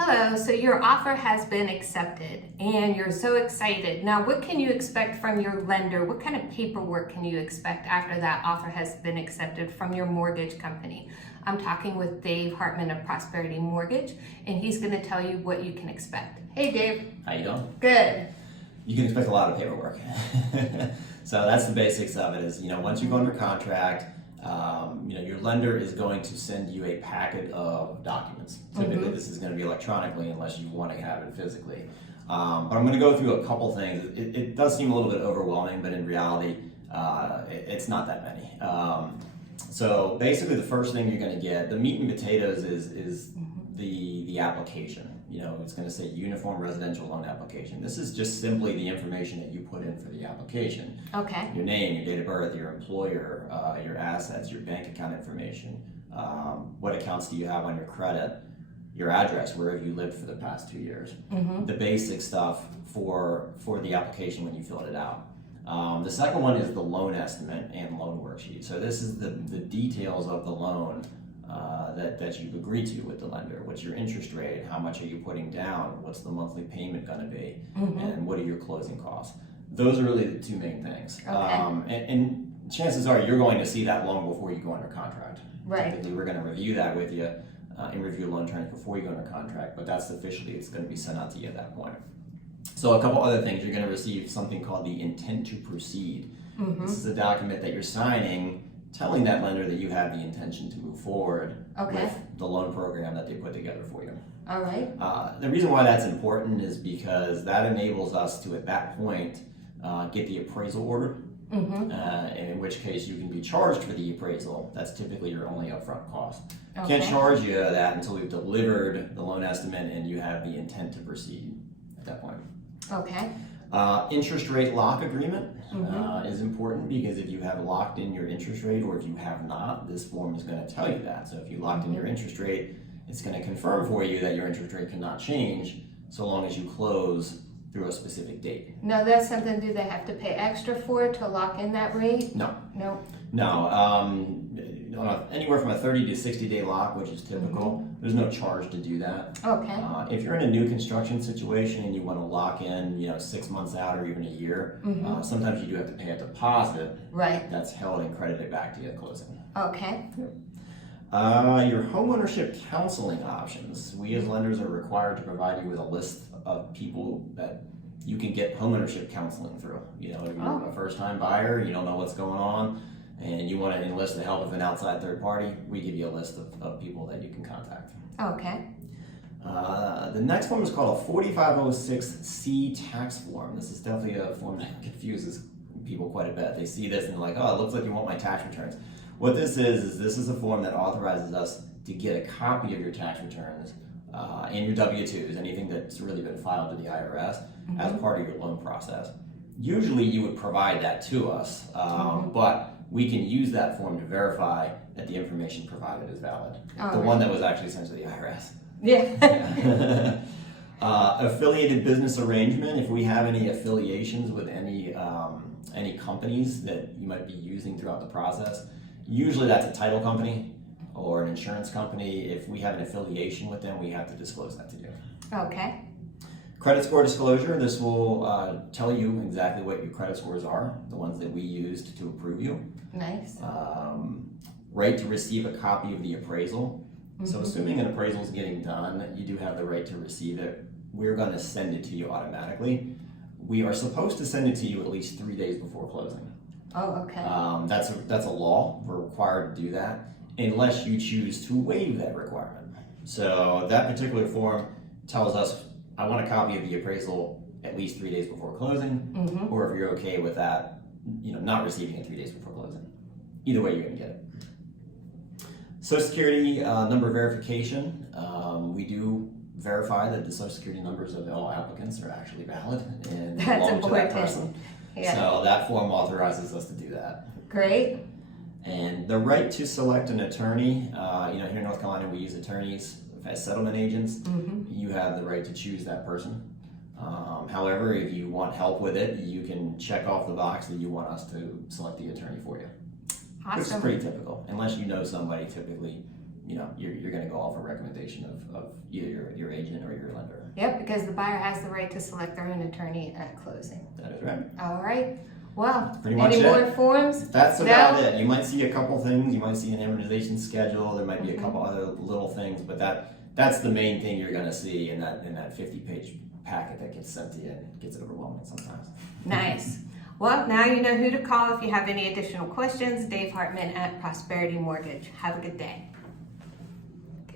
Hello, so your offer has been accepted and you're so excited. Now, what can you expect from your lender? What kind of paperwork can you expect after that offer has been accepted from your mortgage company? I'm talking with Dave Hartman of Prosperity Mortgage, and he's going to tell you what you can expect. Hey, Dave. How you doing? Good. You can expect a lot of paperwork. So that's the basics of it is, once you go under contract, your lender is going to send you a packet of documents. Typically, this is going to be electronically unless you want to have it physically. But I'm going to go through a couple things. It does seem a little bit overwhelming, but in reality, it's not that many. So basically, the first thing you're going to get, the meat and potatoes is the application. It's going to say Uniform Residential Loan Application. This is just simply the information that you put in for the application. Okay. Your name, your date of birth, your employer, your assets, your bank account information, what accounts do you have on your credit, your address, where have you lived for the past 2 years. The basic stuff for the application when you filled it out. The second one is the loan estimate and loan worksheet. So this is the details of the loan that you've agreed to with the lender. What's your interest rate? How much are you putting down? What's the monthly payment going to be? And what are your closing costs? Those are really the two main things. Okay. And chances are you're going to see that long before you go under contract. Right. Typically, we're going to review that with you and review loan terms before you go under contract, but that's officially, it's going to be sent out to you at that point. So a couple other things, you're going to receive something called the intent to proceed. This is a document that you're signing telling that lender that you have the intention to move forward with the loan program that they put together for you. All right. The reason why that's important is because that enables us to, at that point, get the appraisal order, and in which case you can be charged for the appraisal. That's typically your only upfront cost. Can't charge you that until we've delivered the loan estimate and you have the intent to proceed at that point. Okay. Interest rate lock agreement is important because if you have locked in your interest rate or if you have not, this form is going to tell you that. So if you locked in your interest rate, it's going to confirm for you that your interest rate cannot change so long as you close through a specific date. Now, that's something, do they have to pay extra for to lock in that rate? No. No. No. Anywhere from a 30 to 60 day lock, which is typical, there's no charge to do that. Okay. If you're in a new construction situation and you want to lock in, 6 months out or even a year, sometimes you do have to pay a deposit. Right. That's held and credited back to you at closing. Okay. Your homeownership counseling options. We as lenders are required to provide you with a list of people that you can get homeownership counseling through. If you're a first-time buyer, you don't know what's going on, and you want to enlist the help of an outside third party, we give you a list of people that you can contact. Okay. The next one is called a 4506C tax form. This is definitely a form that confuses people quite a bit. They see this and they're like, oh, it looks like you want my tax returns. What this is a form that authorizes us to get a copy of your tax returns and your W-2s, anything that's really been filed to the IRS as part of your loan process. Usually you would provide that to us, but we can use that form to verify that the information provided is valid. One that was actually sent to the IRS. Yeah. Affiliated business arrangement. If we have any affiliations with any companies that you might be using throughout the process, usually that's a title company or an insurance company. If we have an affiliation with them, we have to disclose that to you. Okay. Credit score disclosure. This will tell you exactly what your credit scores are, the ones that we used to approve you. Nice. Right to receive a copy of the appraisal. So assuming an appraisal is getting done, you do have the right to receive it. We're going to send it to you automatically. We are supposed to send it to you at least 3 days before closing. Oh, okay. That's a law. We're required to do that unless you choose to waive that requirement. So that particular form tells us, I want a copy of the appraisal at least 3 days before closing, or if you're okay with that, not receiving it 3 days before closing. Either way, you're going to get it. Social Security number verification. We do verify that the Social Security numbers of all applicants are actually valid and belong to that person. Yeah. So that form authorizes us to do that. Great. And the right to select an attorney. Here in North Carolina, we use attorneys as settlement agents. You have the right to choose that person. However, if you want help with it, you can check off the box that you want us to select the attorney for you. Awesome. Which is pretty typical. Unless you know somebody, typically you're going to go off a recommendation of either your agent or your lender. Yep, because the buyer has the right to select their own attorney at closing. That is right. All right. Well, Pretty much any it. more forms? That's about it. You might see a couple things. You might see an amortization schedule. There might be a couple other little things, but that's the main thing you're going to see in that 50-page packet that gets sent to you, and it gets overwhelming sometimes. Nice. Well, now you know who to call if you have any additional questions. Dave Hartman at Prosperity Mortgage. Have a good day.